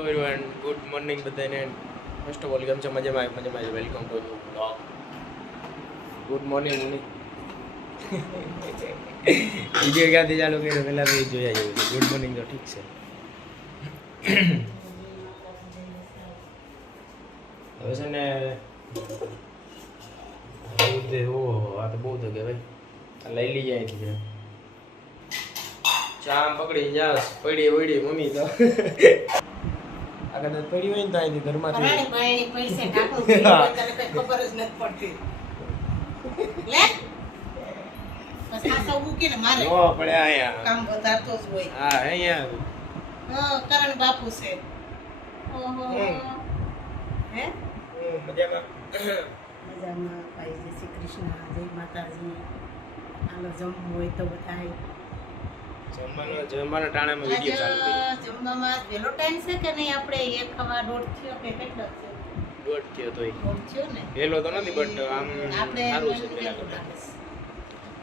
Everyone good morning બધાને. First of all કેમ છે? મજામાં? મજામાં welcome to new blog good morning video ક્યાંથી ચાલુ કર્યો? પહેલાં એ જોયા જેવું છે. ગુડ મોર્નિંગ તો ઠીક છે. હવે છે ને બહુ ઓહો આ તો બહુ તો ભાઈ. લઈ લઈ જાય છે ચા આમ પકડી જાસ પડી, વડી, મમ્મી તો. આ કદાચ પડી હોય ને તો અહીંથી ઘરમાંથી પરાણી પૈસે ખબર જ નથી પડતી. લે. બસ આ સૌ મૂકીને મારે નો પડે અહીંયા કામ વધારતો જ હોય. હા અહીંયા હા, કરણ બાપુ છે. ઓહો. હમ. હે? હું મજામાં મજામાં ભાઈ જય શ્રી કૃષ્ણ જય માતાજી આનો જમવું હોય તો બધાય જમવાનો જમવાના ટાણામાં વીડિયો ચાલુ કર્યો. જમવામાં વહેલો ટાઈમ છે કે નહીં? આપણે એક ખવા દોઢ થયો કે કેટલો થયો? દોઢ થયો તોય. દોઢ થયો ને? વહેલો તો નથી બટ આમ સારું છે પેલા કરતાં.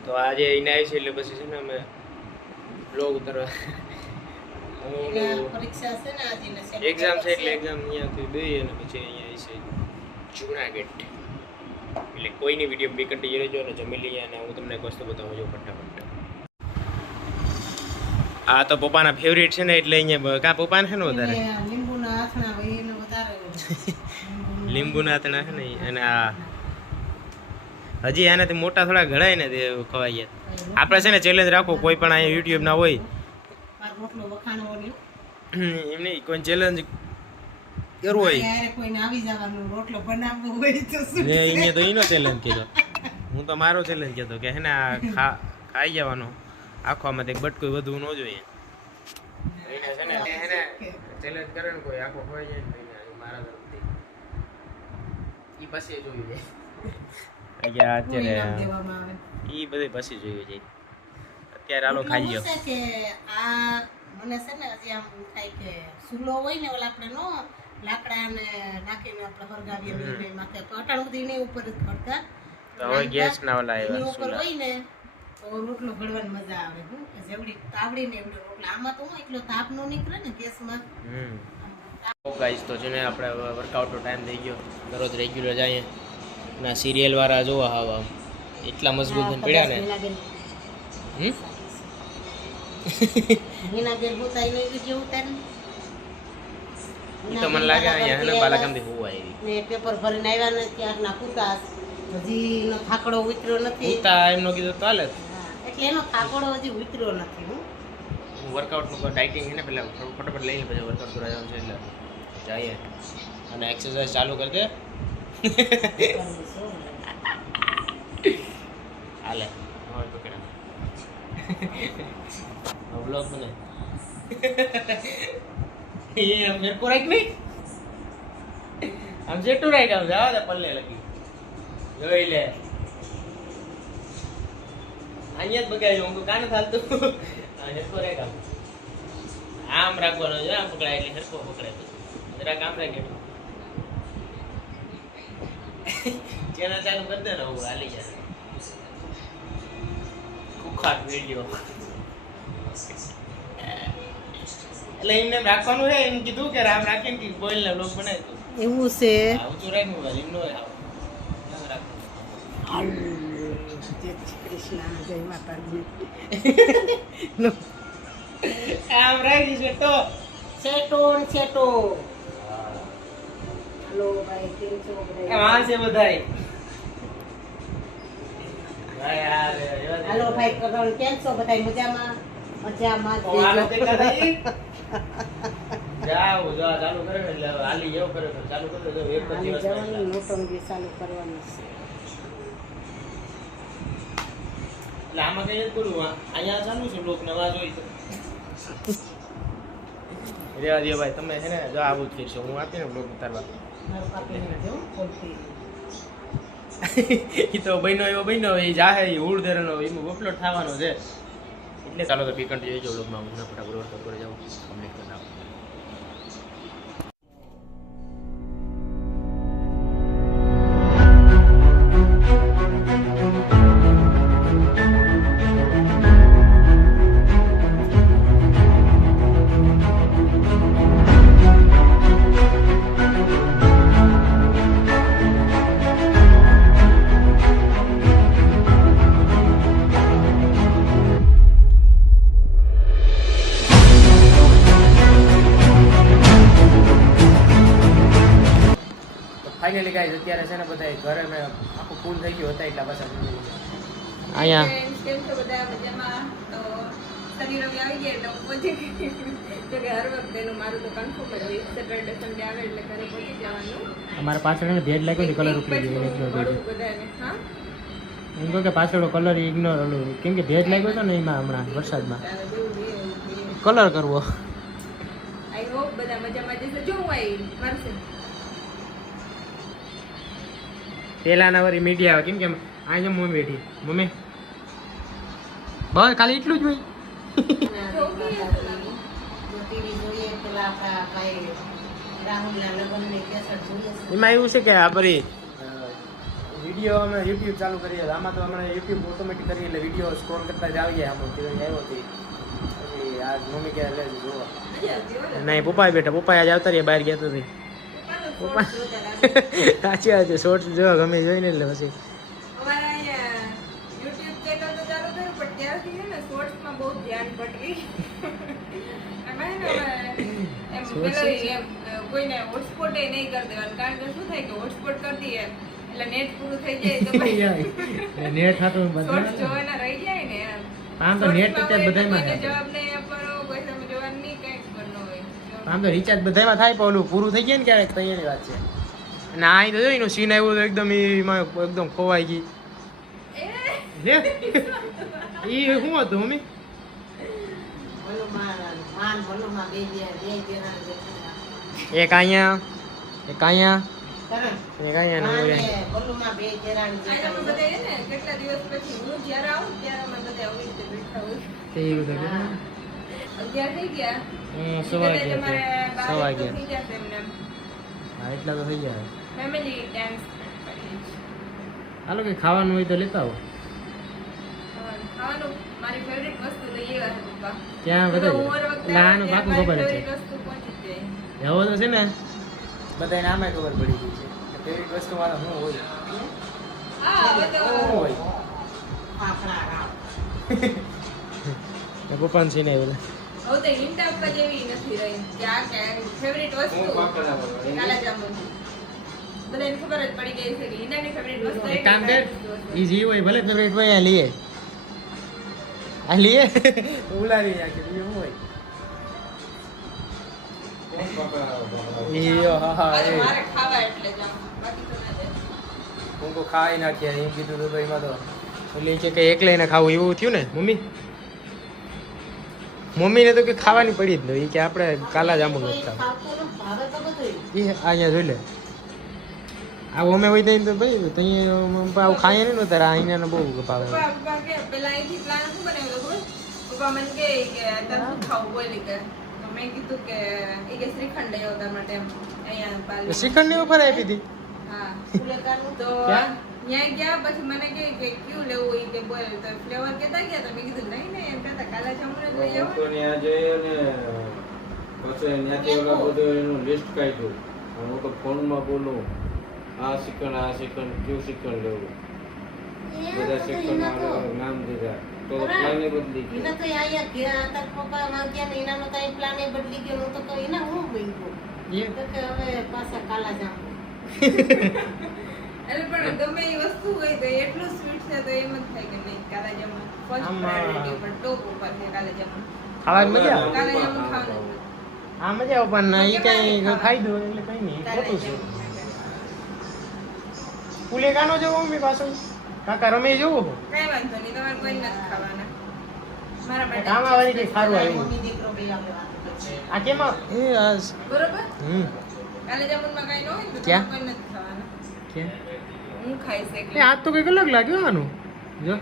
તો આજે એને આવી છે એટલે પછી છે ને અમે બ્લોગ ઉતરવા. પરીક્ષા છે ને આજે એક્ઝામ છે એટલે એક્ઝામ અહીંયાથી દઈએ અને પછી અહીંયા આવી છે જુનાગઢ. એટલે કોઈની વીડિયો બી કન્ટિન્યુ રહેજો અને જમી લઈએ અને હું તમને એક વસ્તુ બતાવું છું ફટાફટ. આ તો પપ્પાના ફેવરેટ છે ને એટલે અહીંયા કા પપ્પાને છે ને વધારે? લીંબુના આથણા હોય એને વધારે લીંબુના તણા છે ને. અને આ હજી આનાથી મોટા થોડા ઘડાય ને તે ખવાઈ ગયા આપણે છે ને ચેલેન્જ રાખો કોઈ પણ અહીંયા યુટ્યુબ ના હોય. મારો રોટલો વખાણો ઓલ્યો એમ નહીં કોઈ ચેલેન્જ કરવું હોય. કોઈને આવી જવાનું રોટલો બનાવવો હોય તો તો એનો ચેલેન્જ કીધો હું તો મારો ચેલેન્જ કીધો કે હે ને આ ખાઈ જવાનો. આખો આમાં એક બટકું વધવું ન જોઈએ. એને છે ને હે ને. ચેલેન્જ કરે ને કોઈ આખો ખોઈ જાય ને મારા તરફથી. ઈ પછી જોયું જાય. કે કોઈ નામ અત્યારે દેવામાં આવે? પછી જોયું જાય. અત્યારે આલો ખાઈ ગયો કે આ મને છે ને હજી આમ થાય કે સુલો હોય ને ઓલા આપણે નો લાકડા ને નાખીને આપણે હરગાવીએ ને માથે. અટાણ સુધી એની ઉપર જ ખડકા તો હવે ગેસ ના ઓલા આવ્યા સુલા હોય ને તો રોટલો ઘડવાની મજા આવે હું. જેવડી તાવડી ને એવડી રોટલો. આમાં તો હું એટલો તાપ નો નીકળે ને ગેસમાં. ગાઈસ તો છે ને આપણે વર્કઆઉટનો ટાઈમ થઈ ગયો. દરરોજ રેગ્યુલર જઈએ. ના સિરિયલ વાળા જોવા હાવ એટલા મજબૂત થઈને પડ્યા ને. હમ? મીના બેન પોતા એને વીડિયો તો મને લાગે અહીંયા હેને બાલાગામથી હોવા આવી. ને પેપર ભરીને આવ્યા ને ત્યારના પૂતા. હજી નો થાકડો ઉતર્યો નથી. ઉતા એમનો કીધું તો હાલે. જ. એટલે એનો થાકડો હજી ઉતર્યો નથી હું હું વર્કઆઉટનું ડાયટિંગ છે ને પહેલાં ફટાફટ લઈને પછી વર્કઆઉટ કરવા જવાનું છે એટલે જઈએ અને એક્સરસાઇઝ ચાલુ કરી દે હાલે હવે પકડા બ્લોગ બને ये मेरे को राइट नहीं हम जेटू राइट हम जाओ दे पल्ले लगी જોઈ લે અહીંયા જ બગાડી હું તો કાને થાલતું? હેરકો રાઈટ આમ. આમ રાખવાનો છે આમ પકડાય એટલે હેરકો પકડાય જરાક આમ રાખે ચેનલ ચાલુ કરી દે ને હું હાલી જાય કુખાટ વીડિયો એટલે એમને રાખવાનું છે એમ કીધું કે રામ રાખીને કે બોઈલ ને લોક બનાવી તું એવું છે? આવું ઊંચું રાખ્યું એમનો આવું. ધ્યાન રાખવું. જય હાલો ભાઈ એવા કરણ કેમ છો બધા મજામાં મજામાં જ ઓ, આને રહેજો. દેખા થઈ? જાઓ, જાઓ, ચાલુ કરે એટલે હાલી જેવું કરે ચાલુ કરી એક જ. નોટંકી ચાલુ કરવાનું છે એટલે આમાં કઈ નથી આ- અહીંયા ચાલુ છે લોક નવા જોઈ રેવા દે ભાઈ તમે છે ને જો આવું જ કરશો. હું આપીને બ્લોગ ઉતારવા. જો ઈ તો બહેનો એવો બહેનો એ જાહે એ ઉડ દેરનો એમાં અપલોડ થવાનો છે. એટલે ચાલો તો પીકન્ટ જોઈજો બ્લોગમાં. હું ફટાફટ વર્કઆઉટ કરી જાઉં. કમ્પ્લીટ કરી જવાનું. અમારા પાછળ ભેજ લાગ્યો છે કલર બધાને હા? એમ કહો કે પાછળ કલર ઇગ્નોર ઓલું કેમ કે ભેજ લાગ્યો છે ને એમાં હમણાં વરસાદમાં. કલર કરવો. I hope બધા મજામાં જશે. જો હું આવી પેલાના વરી મીડિયા આવે. કેમ કે આ જેમ મમ્મી બેઠી. મમ્મી બસ ખાલી એટલું જ હોય. એમાં એવું છે કે આ ભરી વીડિયો અમે યુટ્યુબ ચાલુ કરીએ આમાં તો હમણાં યુટ્યુબ ઓટોમેટિક કરીએ એટલે વીડિયો સ્ક્રોલ કરતા જ આવી જાય આમાં આવ્યો હતી પછી આ મમ્મી કે લે જોવા. નહીં પપ્પા બેઠા. પપ્પા આજ આવતા રહ્યા બહાર ગયા તો લાગે. સાચી વાત છે શોર્ટ્સ જોવા ગમે જોઈને એટલે પછી. શોર્ટ્સમાં બહુ ધ્યાન ભટકી એમાં છે ને હવે એમ Shorts પેલા છે? એમ કોઈને હોટસ્પોટ નહીં કરી દેવાનું. કારણ કે શું થાય કે હોટસ્પોટ કરી દઈએ એટલે નેટ પૂરું થઈ જાય તો પછી નેટ હતું શોર્ટ્સ જોવાના રહી જાય ને આમ તો net અત્યારે હોય બધાયમાં એટલે કોઈને છે. જવાબ નહીં આપવાનો કોઈ તમે જોવાનું નહીં કંઈ ખબર હોય. આમ તો રિચાર્જ બધામાં થાય પણ ઓલું પૂરું થઈ જાય ને ક્યારેક તૈયારી વાત છે. અને આ તો જોઈ એનું સીન આવ્યું તો એકદમ એમાં એકદમ ખોવાઈ ગઈ. એ શું હતું મમ્મી? એક અહીંયા એક અહીંયા એક અહીંયા ને ઓલી. માને બે જણા આજે બધા છે ને કેટલા દિવસ પછી હું જ્યારે આવું ત્યારે અમે બધા આવી રીતે બેઠા હોય. તે એવું તો કે અગિયાર થઈ ગયા? હું સવા ગયા સવા ગયા થઈ જશે એમને. હા એટલા તો થઈ જાય ફેમિલી હાલો કે ખાવાનું હોય તો લેતા આવો. ખાવાનું મારી ફેવરિટ વસ્તુ લઈએ પપ્પા. ત્યાં બધું ના ત્યારે પાકું ખબર છે. એવો તો છે ને. બધાને આમે ખબર પડી ગઈ છે. ફેવરિટ વસ્તુ વાળા શું હોય? હા હવે તો શું હોય. ફાફડા રામ પપ્પાને સીને હવે તો હિન્ટ આપવા જેવી નથી રહી. કે આ ફેવરિટ વસ્તુ. કાલા જાંબુ બધાને ખબર જ પડી ગઈ છે કે હિનાની ફેવરિટ વસ્તુ કામ કર. ઈ જે હોય ભલે ફેવરેટ હોય લઈએ. આ લઈએ ઉલારી નાખે બીજું હોય ઈ હા હા મારે એ મારે ખાવા એટલે જામ બાકી તો ના જાય. હું તો ખાઈ નાખ્યા એમ કીધું તો એમાં તો એટલે કે કંઈ એકલે ને ખાવું એવું થયું ને? મમ્મી? મમ્મીને તો કે ખાવાની પડી જ નહીં કે આપણે કાલા જ આંબુ નથી ખાવા ન. એ અહીંયા જોઈ લે. આ ઓમે હોય તઈ તો ભાઈ તઈ આવું ખાઈએ ને તારા અહીંયા બહુ ભાવે. પપ્પા પપ્પા કે પેલા અહીંથી પ્લાન શું બનાવ્યો ખબર? પપ્પા મને કે તારે શું ખાવું બોલી કે. તો મેં કીધું કે એ કે શ્રીખંડ લઈ તાર માટે અહીંયા. શ્રીખંડની ઓફર આપી હતી? હા ફુલેકાનું તો? ત્યાં ગયા પછી મને કે કે ક્યુ લેવું એ કે બોલ. તો ફ્લેવર કેતા ગયા તો મેં કીધું નહીં ને એમ કહેતા કાલા જાંબુ જ લઈ આવો તો ત્યાં જઈ અને પછી ત્યાંથી ઓલા બધું એનું લિસ્ટ કાઢ્યું. હું તો ફોનમાં બોલું. આ શ્રીખંડ આ શ્રીખંડ કયું શ્રીખંડ લેવું? બધા અલગ નામ દીધા. તો પ્લાને બદલી એને ગયો તો અહીંયા ગયા તાર પપ્પા માંગ્યા ને એનાનો કઈ પ્લાન બદલી ગયો. હું તો કહું એના હું બન્યું એ? તો કે હવે પાછા કાલા જામ એટલે પણ ગમે એ વસ્તુ હોય તો એટલું સ્વીટ છે તો એમ જ થાય કે નહીં. કાલા જામ ફર્સ્ટ પ્રાયોરિટી પર ટોપ ઉપર છે કાલા જામ ખાવાની મજા આવે. કાલા જામ ખાવાનું જ. આ મજા આવે પણ એ કઈ ખાઈ દો એટલે કઈ નહીં ખોટું છે. ફૂલે કાનો જવો મમ્મી પાછો? કાકા રમે જવું? કઈ વાંધો નહીં તમારે કોઈ નથી ખાવાના. મારા માટે કામ વળી કઈ સારું આવ્યું મમ્મી દીકરો બે આપણે આ કેમાં? એ આ બરોબર? હમ. કાલે જમણમાં કઈ ન હોય ને ક્યાં? કોઈ નથી ખાવાના. કે હું ખાઈશ એટલે આજ આ તો કંઈક અલગ લાગ્યો આનું. જો.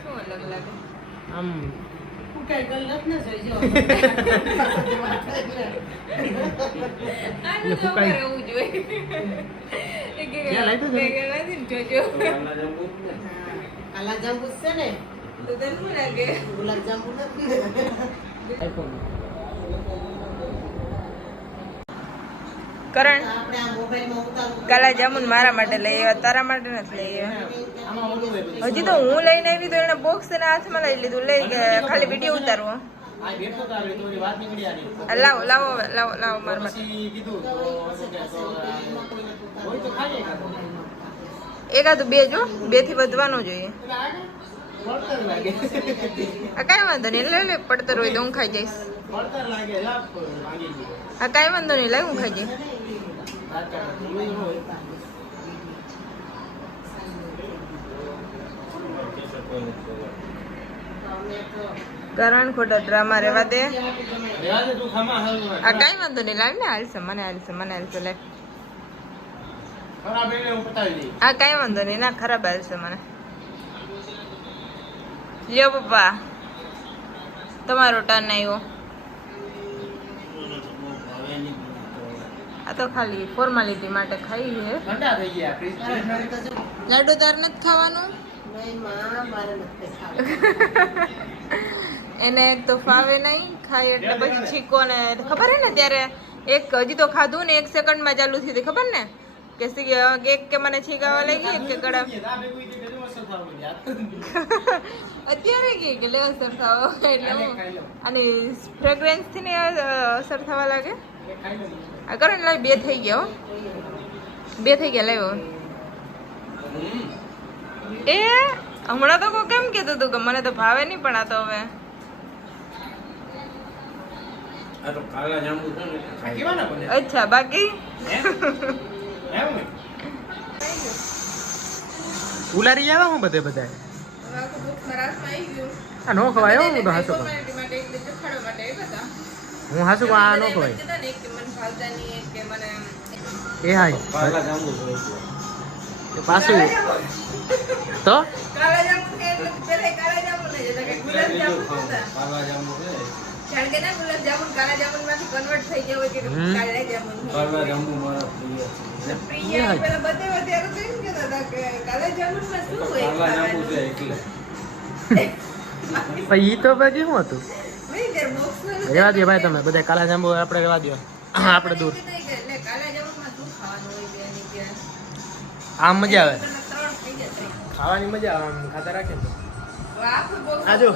શું અલગ લાગે? આમ. ફૂટાઈ જોજો કાલા જાંબુ છે ને? તો તને શું લાગે. ગુલાબ જાંબુ નથી. કરણ આપણે આ મોબાઈલમાં ઉતારવું કાલા જામુન મારા માટે લઈ આવ્યા તારા માટે નથી લઈ આવ્યા. હજી તો હું લઈને આવી તો એને બોક્સ એના હાથમાં લઈ લીધું. લઈ કે ખાલી વીડિયો ઉતારવો. લાવો લાવો લાવો લાવો મારા માટે. એકાદ બે જો બેથી વધવાનું જોઈએ કઈ વાંધો નહીં. લે લે, પડતર હોય તો હું ખાઈ જઈશ. હા કાંઈ વાંધો નહીં લઈ હું ખાઈ જઈશ. કરણ ખોટા ડ્રામા રહેવા દે. આ કાંઈ વાંધો નહીં લાવ ને, હાલશે, મને હાલશે મને હાલશે, લે. હું પતાવી દઈ આ કાંઈ વાંધો નહીં. ના ખરાબ આવશે મને. લ્યો પપ્પા. તમારો ટર્ન આવ્યો. આ તો ખાલી ફોર્માલિટી માટે ખાઈ છે. લાડુ તાર નથી ખાવાનું? નહીં માં મારે નથી ખાવું એને એક તો ફાવે નહીં ખાય એટલે પછી છીકો ને ખબર હે ને ત્યારે એક હજી તો ખાધું ને એક સેકન્ડમાં ચાલુ થઈ હતી ખબર ને? કે સી- એક કે મને છીગાવા લાગી એક કે કડા અત્યારે કે કે લે અસર થવા એટલે અને ફ્રેગ્રન્સથી ને અસર થવા લાગે આ કરો ને લાવ બે થઈ ગયા હો બે થઈ ગયા લાવ્યો એ હમણાં તો કોઈ કેમ કીધું તું કે મને તો ભાવે નહીં પણ આ તો હવે અચ્છા બાકી? ઉલારી આવ્યા હું બધે બધા આ નો ખવાય હું તો હાસુ હું હાસુ આ નો ખવાય. એ હાય. પાછું તો? કારણ કે ના ગુલાબ જામુન કાલા જામુનમાંથી કન્વર્ટ થઈ ગયો હોય કે. કાલા જાંબુ. કાલા જાંબુ મારા પ્રિય છે. ઈ તો પછી શું હતું રેવા દો ભાઈ તમે બધા કાલા જાંબુ આપણે રેવા દો આપણે દૂર? આમ મજા આવે. ખાવાની મજા આવે આમ ખાતા રાખે તો. આ જો.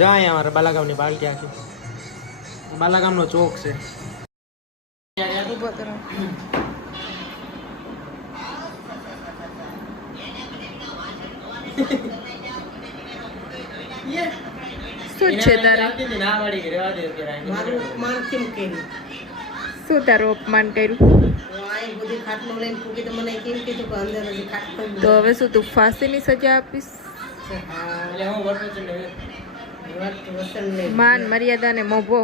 હોય. અમારે બાલાગામની પાર્ટી આખી બાલાગામનો ચોક છે. શું છે તારે? શું તારું અપમાન કર્યું? તો મને કેમ કીધું કે અંદર હજી ખાટલો જ તો હવે શું તું ફાંસીની સજા આપીશ? માન મર્યાદા ને મોભો.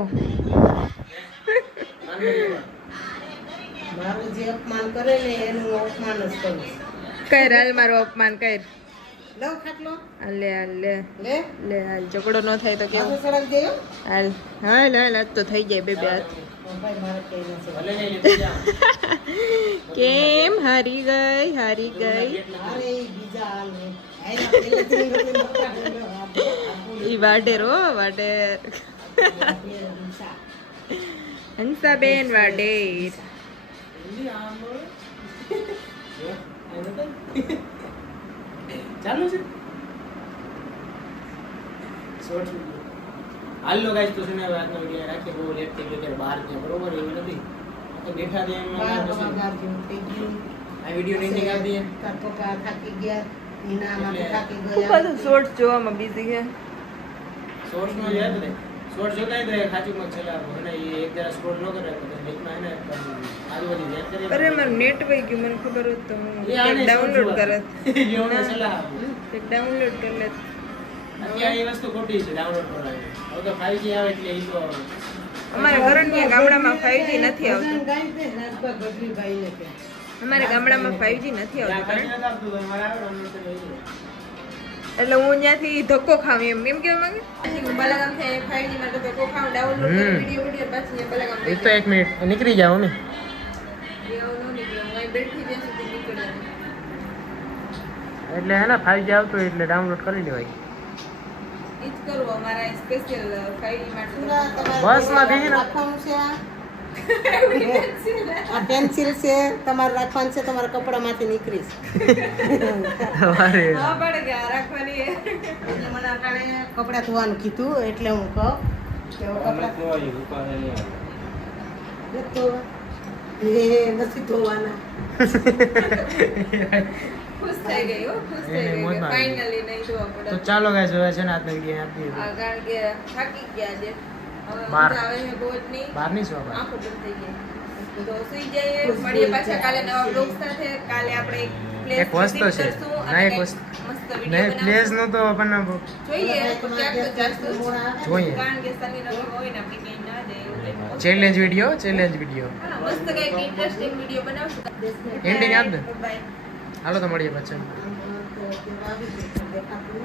મારું જે અપમાન કરે ને એનું અપમાન જ કરું કર હાલ મારું અપમાન કઈ? લવ ખાટલો? લે હાલ. લે? લે લે હાલ. ઝઘડો ન થાય તો કેવું? સડક દેયો હાલ. હાલ હાલ. આજ તો થઈ જાય બે બે હાથ. ભાઈ મારે કઈ નથી. કેમ? હારી ગઈ હારી ગઈ. અરે ઈ વાઢેર હો વાઢેર. હંસાબેન વાઢેર ચાલુ છે? હાલો ગાઈસ તો સુને ને હવે આજનો વીડિયો રાખીએ. બહુ લેટ થઈ ગયો ત્યારે બહાર ગયા. બરોબર એવું નથી. તો બેઠા દે એમ. આ વીડિયો નહીં આપી દે પપ્પા થાકી ગયા એના માં થાકી ગયા. બધું શોર્ટ જોવામાં બિઝી છે. શોર્ટ નો યાદ રહે. શોર્ટ્સ જોતા જ રહે ખાચું માં છેલ્લા અને એ એક જરા સ્ક્રોલ ન કરે તો બેચમાં એને આજુબાજુ ધ્યાન કરી અરે મારું નેટ વહી ગયું. મને ખબર હોત તો હું ડાઉનલોડ કરત. જેઓને છેલ્લા આપું. ડાઉનલોડ કરી. લેત અત્યારે એ વસ્તુ ખોટી છે ડાઉનલોડ કરવાની. હવે તો 5G આવે એટલે એ તો અમારા ઘરના ગામડામાં 5G નથી આવતું. અમારા ગામડામાં 5G નથી આવતું એટલે હું ત્યાંથી ધક્કો ખાવ એમ. એમ કેવા માંગે બલાગામથી 5G માં તો ધક્કો ખાવ ડાઉનલોડ હમ. કરી વિડિયો વિડિયો પાછી બલાગામ એ તો એક મિનિટ. નીકળી જાવ ને એટલે હે ને 5G આવતું હોય એટલે ડાઉનલોડ કરી લેવાય. બસમાં કરું અમારા સ્પેશિયલ 5G માટે. સુરા, તમારે બસમાં બેસીને- રાખવાનું છે આ? પેન્સિલ છે તમારે રાખવાનું છે તમારા કપડામાંથી નીકળીશ. અરે હા પડે કે રાખવાની. એટલે મને અટાણે કપડાં ધોવાનું કીધું એટલે હું કહું નથી એ નથી ધોવાના. ખુશ થઈ ગઈ હો ખુશ થઈ એને ગઈ મોજમાં આવી. ફાઇનલી તો ચાલો ગાઈસ જોયા છે ને આજનો વીડિયો આપી કારણ કે થાકી ગયા છે બાર. નહીં છો આપણે એક વસ્તુ છે. ના, એક વસ્તુ. નહીં પ્લેસનું તો આપણને જોઈએ. ચેલેન્જ વીડિયો ચેલેન્જ વીડિયો હા, મસ્ત કંઈક ઇન્ટરેસ્ટિંગ વીડિયો બનાવશું Ending આપ દે. હાલો તો મળીએ પાછા આમ તો દેખાતું નથી.